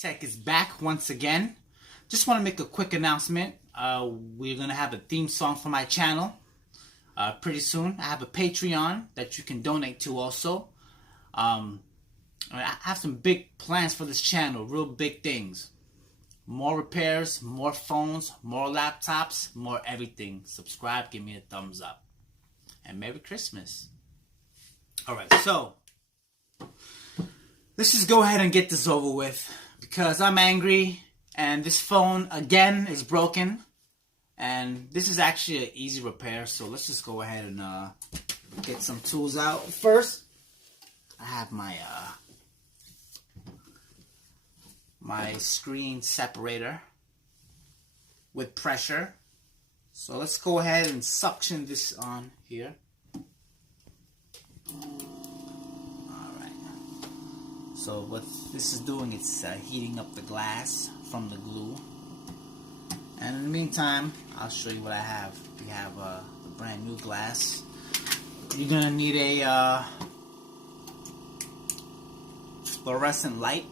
Tech is back once again. Just want to make a quick announcement. We're going to have a theme song for my channel pretty soon. I have a Patreon that you can donate to also. I have some big plans for this channel, real big things. More repairs, more phones, more laptops, more everything. Subscribe, give me a thumbs up. And Merry Christmas. Alright, so let's just go ahead and get this over with because I'm angry and this phone again is broken and this is actually an easy repair, so let's just go ahead and get some tools out. First, I have my my screen separator with pressure. So let's go ahead and suction this on here. So what this is doing, it's heating up the glass from the glue. And in the meantime, I'll show you what I have. We have the brand new glass. You're gonna need a fluorescent light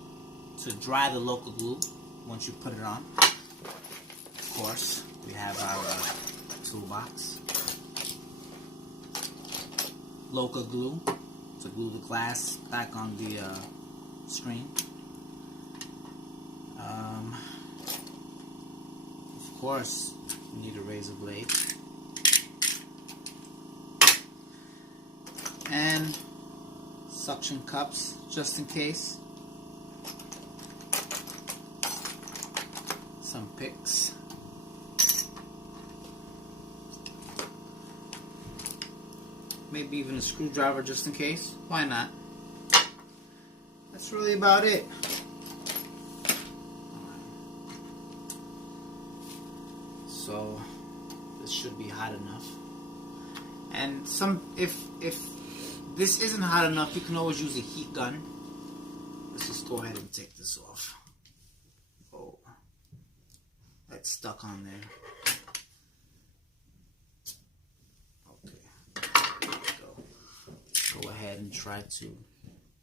to dry the local glue once you put it on. Of course, we have our toolbox. Local glue to glue the glass back on the screen. Of course, you need a razor blade and suction cups just in case. Some picks. Maybe even a screwdriver just in case. Why not? That's really about it. So this should be hot enough. And if this isn't hot enough, you can always use a heat gun. Let's just go ahead and take this off. Oh, that's stuck on there. Okay, there we go. Go ahead and try to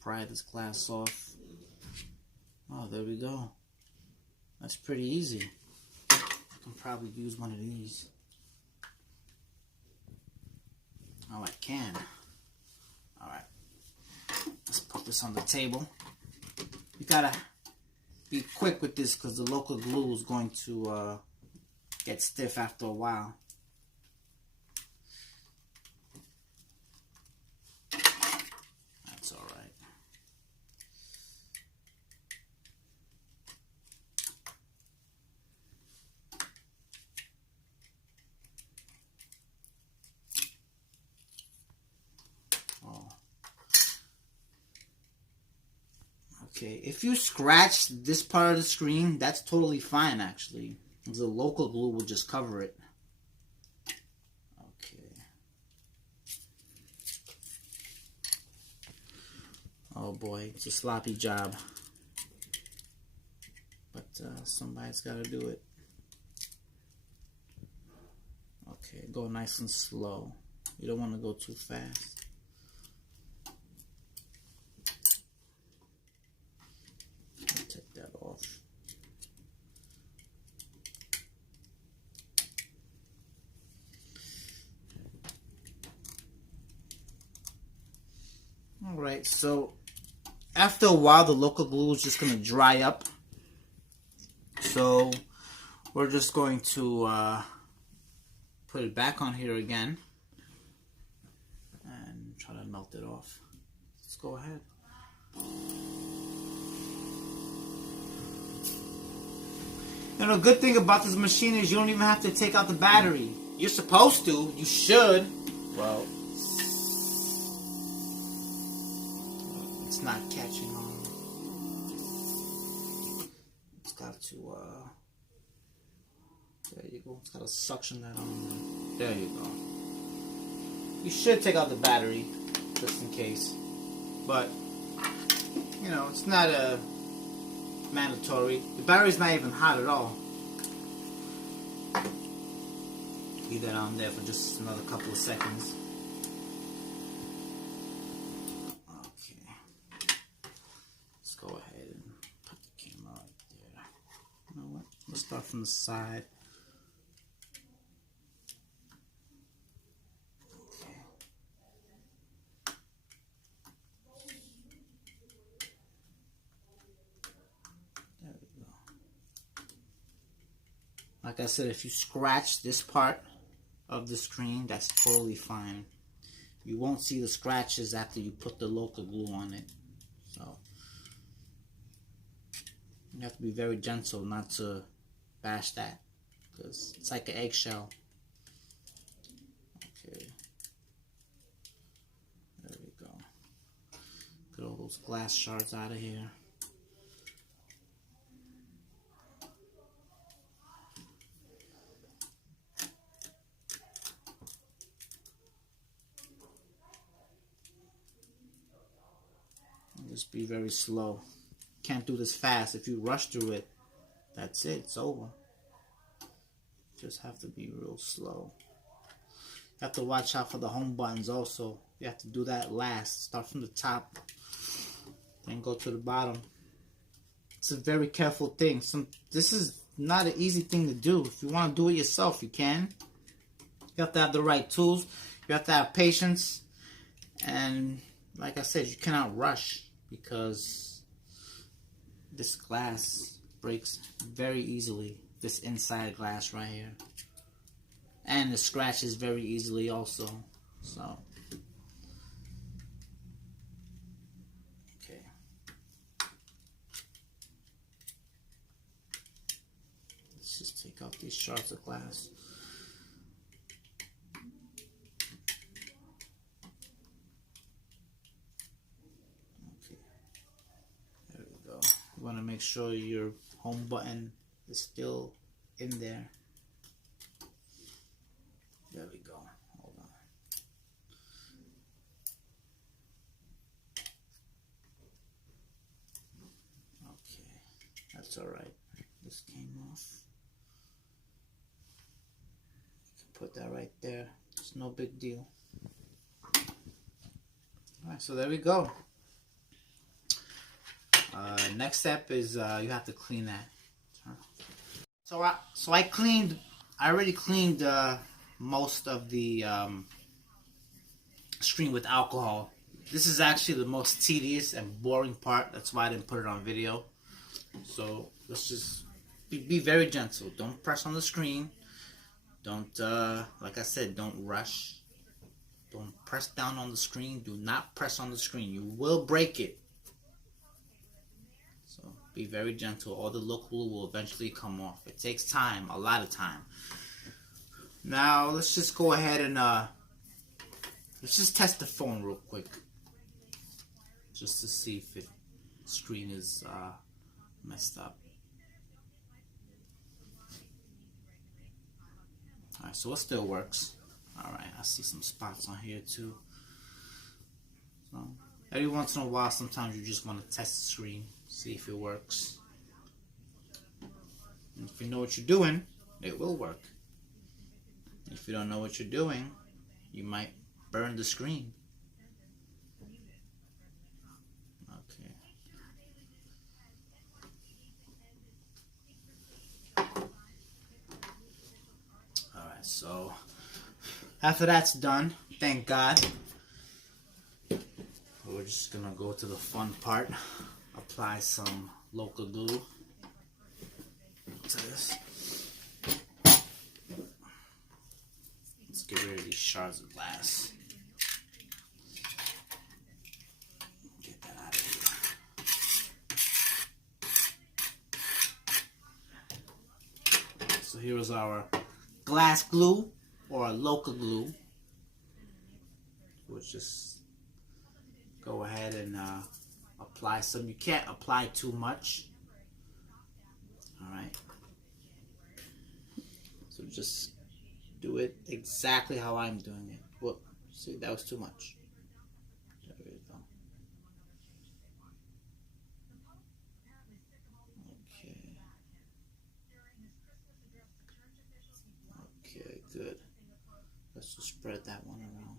pry this glass off. Oh, there we go. That's pretty easy. I can probably use one of these. Oh, I can. Alright. Let's put this on the table. You gotta be quick with this because the local glue is going to get stiff after a while. That's alright. Okay, if you scratch this part of the screen, that's totally fine actually. The local glue will just cover it. Okay. Oh boy, it's a sloppy job. But somebody's got to do it. Okay, go nice and slow. You don't want to go too fast. Take that off. Alright, so after a while the local glue is just going to dry up. So we're just going to put it back on here again and try to melt it off. Let's go ahead. You know, the good thing about this machine is you don't even have to take out the battery. You're supposed to. You should. Well, it's not catching on. It's got to, there you go. It's got to suction that on. There you go. You should take out the battery, just in case. But, you know, it's not a mandatory. The battery's not even hot at all. Leave that on there for just another couple of seconds. Okay. Let's go ahead and put the camera Let's start from the side. Okay. There we go. Like I said, if you scratch this part of the screen, that's totally fine. You won't see the scratches after you put the local glue on it. So you have to be very gentle not to bash that, because it's like an eggshell. Okay. There we go. Get all those glass shards out of here. Just be very slow. Can't do this fast. If you rush through it, that's it. It's over. Just have to be real slow. You have to watch out for the home buttons also. You have to do that last. Start from the top, then go to the bottom. It's a very careful thing. This is not an easy thing to do. If you want to do it yourself, you can. You have to have the right tools. You have to have patience. And like I said, you cannot rush, because this glass breaks very easily. This inside glass right here. And it scratches very easily also. So, okay. Let's just take out these shards of glass. You want to make sure your home button is still in there. There we go. Hold on. Okay, that's all right. This came off. You can put that right there. It's no big deal. All right, so there we go. Next step is you have to clean that. So I already cleaned most of the screen with alcohol. This is actually the most tedious and boring part. That's why I didn't put it on video. So let's just be very gentle. Don't press on the screen. Don't, like I said, don't rush. Don't press down on the screen. Do not press on the screen. You will break it. Be very gentle. All the local glue will eventually come off. It takes time, a lot of time. Now let's just go ahead and let's just test the phone real quick, just to see if the screen is messed up. Alright, so it still works. Alright, I see some spots on here too. So every once in a while, sometimes you just want to test the screen. See if it works. And if you know what you're doing, it will work. If you don't know what you're doing, you might burn the screen. Okay. Alright, so after that's done, thank God, we're just gonna go to the fun part. Apply some local glue to this. Let's get rid of these shards of glass. Get that out of here. So here is our glass glue, or a local glue. We'll just go ahead and apply some. You can't apply too much. Alright. So just do it exactly how I'm doing it. Whoop. See, that was too much. There we go. Okay. Okay, good. Let's just spread that one around.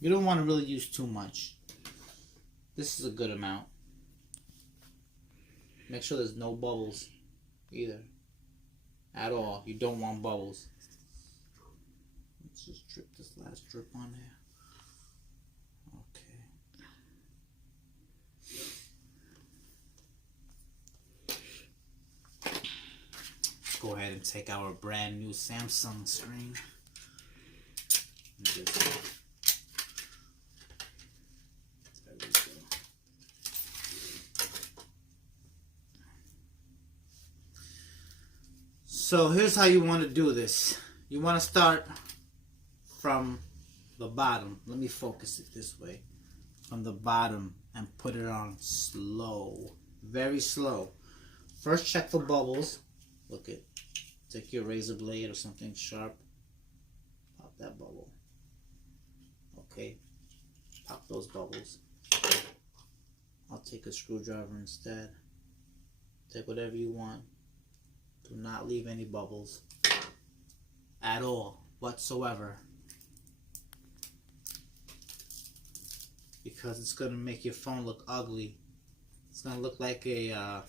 You don't want to really use too much. This is a good amount. Make sure there's no bubbles either. At all. You don't want bubbles. Let's just drip this last drip on there. Okay. Go ahead and take our brand new Samsung screen. There we go. So here's how you want to do this. You want to start from the bottom. Let me focus it this way. From the bottom and put it on slow. Very slow. First check for bubbles. Look at, take your razor blade or something sharp. Pop that bubble. Okay. Pop those bubbles. I'll take a screwdriver instead. Take whatever you want. Do not leave any bubbles at all whatsoever, because it's gonna make your phone look ugly. It's gonna look like a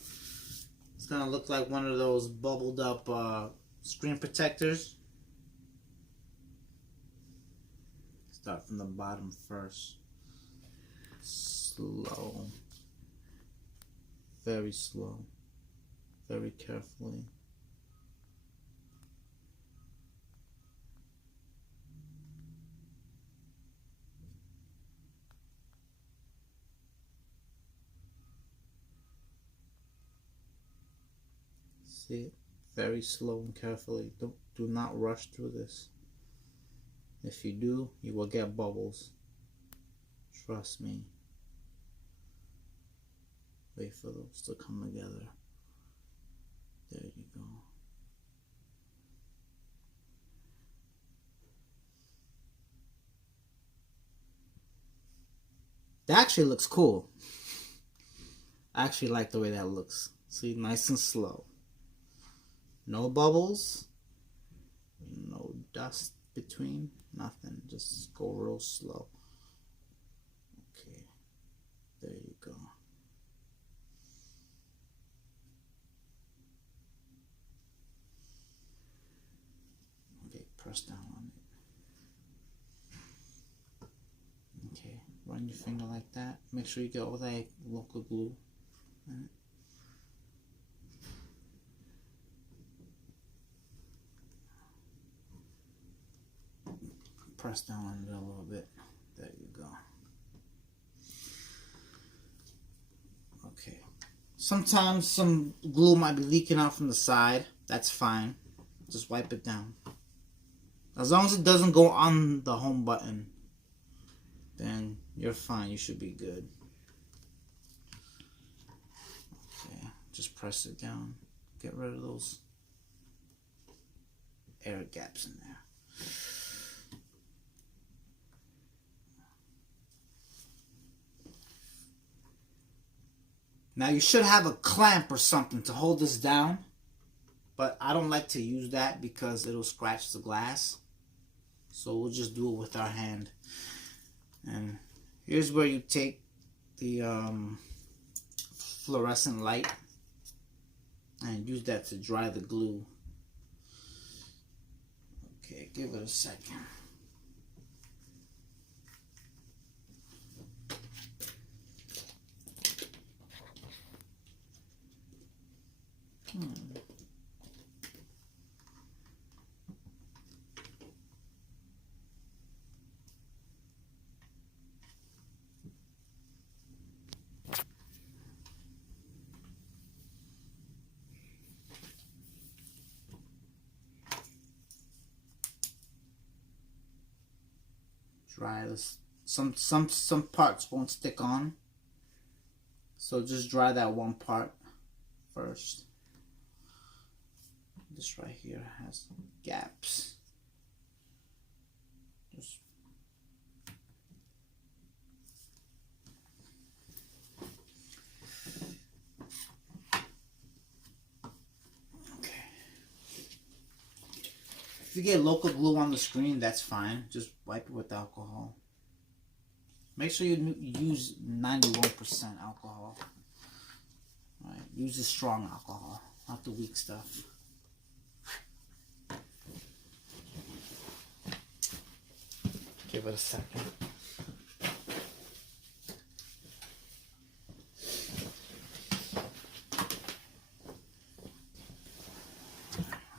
it's gonna look like one of those bubbled up screen protectors. Start from the bottom first. Slow. Very slow. Very carefully. See it? Very slow and carefully. Do not rush through this. If you do, you will get bubbles. Trust me. Wait for those to come together. There you go. That actually looks cool. I actually like the way that looks. See, nice and slow. No bubbles. No dust between. Nothing. Just go real slow. Okay. There you go. Okay, press down on it. Okay, run your finger like that. Make sure you get all that local glue. Right. Press down on it a little bit. There you go. Okay. Sometimes some glue might be leaking out from the side. That's fine. Just wipe it down. As long as it doesn't go on the home button, then you're fine. You should be good. Okay. Just press it down. Get rid of those air gaps in there. Now you should have a clamp or something to hold this down, but I don't like to use that because it'll scratch the glass. So we'll just do it with our hand. And here's where you take the fluorescent light and use that to dry the glue. Okay, give it a second. Dry this. Some parts won't stick on, so just dry that one part first. This right here has gaps. Just okay. If you get local glue on the screen, that's fine. Just wipe it with alcohol. Make sure you use 91% alcohol. All right, use the strong alcohol, not the weak stuff. Give it a second.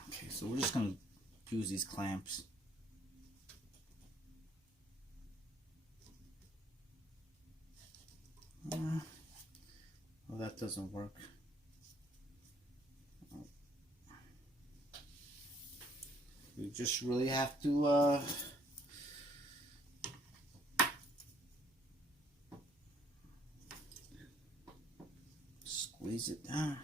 Okay, so we're just gonna use these clamps. Well, that doesn't work. You just really have to squeeze it down.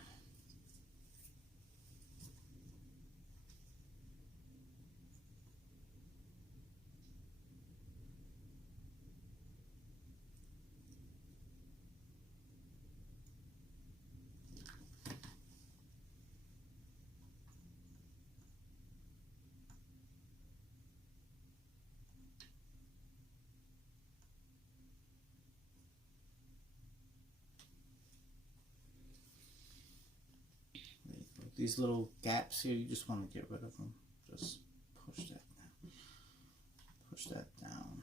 These little gaps here, you just want to get rid of them. Just push that down. Push that down.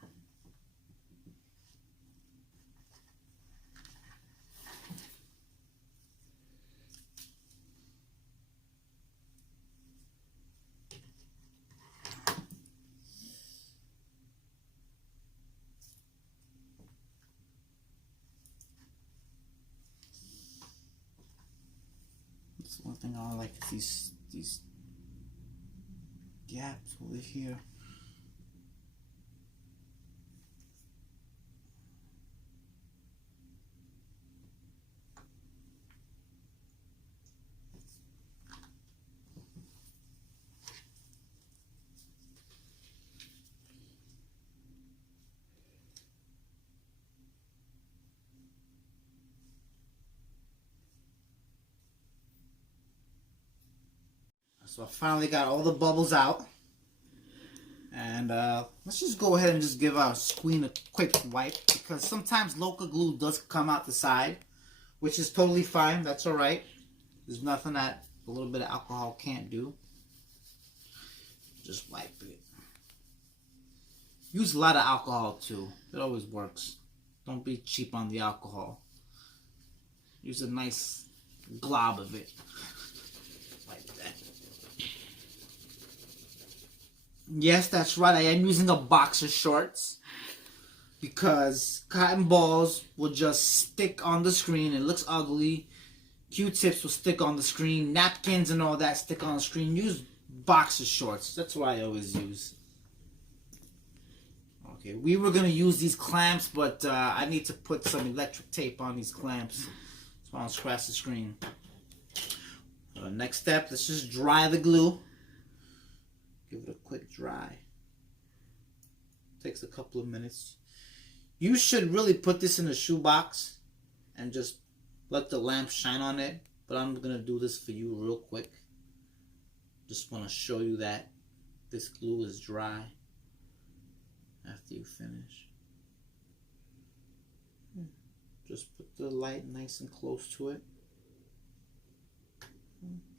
That's one thing I don't like is these gaps over here. So I finally got all the bubbles out. And let's just go ahead and just give our screen a quick wipe, because sometimes local glue does come out the side, which is totally fine. That's all right. There's nothing that a little bit of alcohol can't do. Just wipe it. Use a lot of alcohol too. It always works. Don't be cheap on the alcohol. Use a nice glob of it. Like that. Yes, that's right. I am using a boxer shorts because cotton balls will just stick on the screen. It looks ugly. Q-tips will stick on the screen. Napkins and all that stick on the screen. Use boxer shorts. That's what I always use. Okay, we were going to use these clamps, but I need to put some electric tape on these clamps. So I'll scratch the screen. Next step, let's just dry the glue. Give it a quick dry. Takes a couple of minutes. You should really put this in a shoebox and just let the lamp shine on it. But I'm going to do this for you real quick. Just want to show you that this glue is dry after you finish. Just put the light nice and close to it.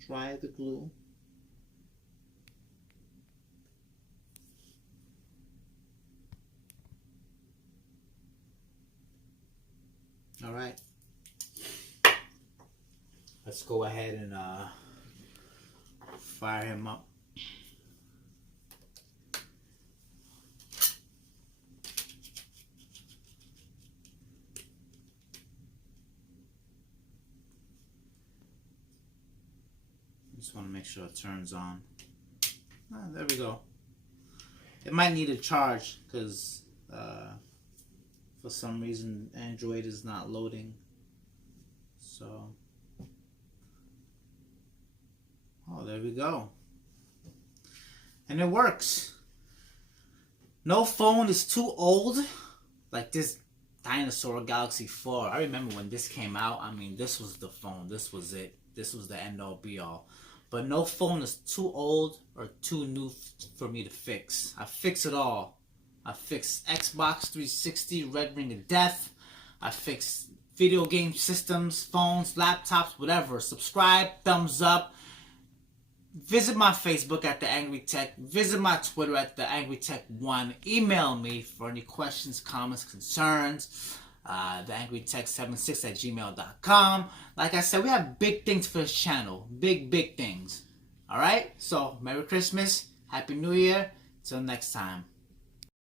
Dry the glue. All right. Let's go ahead and fire him up. Just want to make sure it turns on. There we go. It might need a charge because for some reason Android is not loading. So, oh, there we go. And it works. No phone is too old. Like this Dinosaur Galaxy 4. I remember when this came out. I mean, this was the phone. This was it. This was the end all be all. But no phone is too old or too new for me to fix. I fix it all. I fix Xbox 360, Red Ring of Death. I fix video game systems, phones, laptops, whatever. Subscribe, thumbs up. Visit my Facebook at The Angry Tech. Visit my Twitter at The Angry Tech 1. Email me for any questions, comments, concerns. TheAngryTech76@gmail.com. Like I said, we have big things for this channel. Big things. Alright? So, Merry Christmas. Happy New Year. Till next time.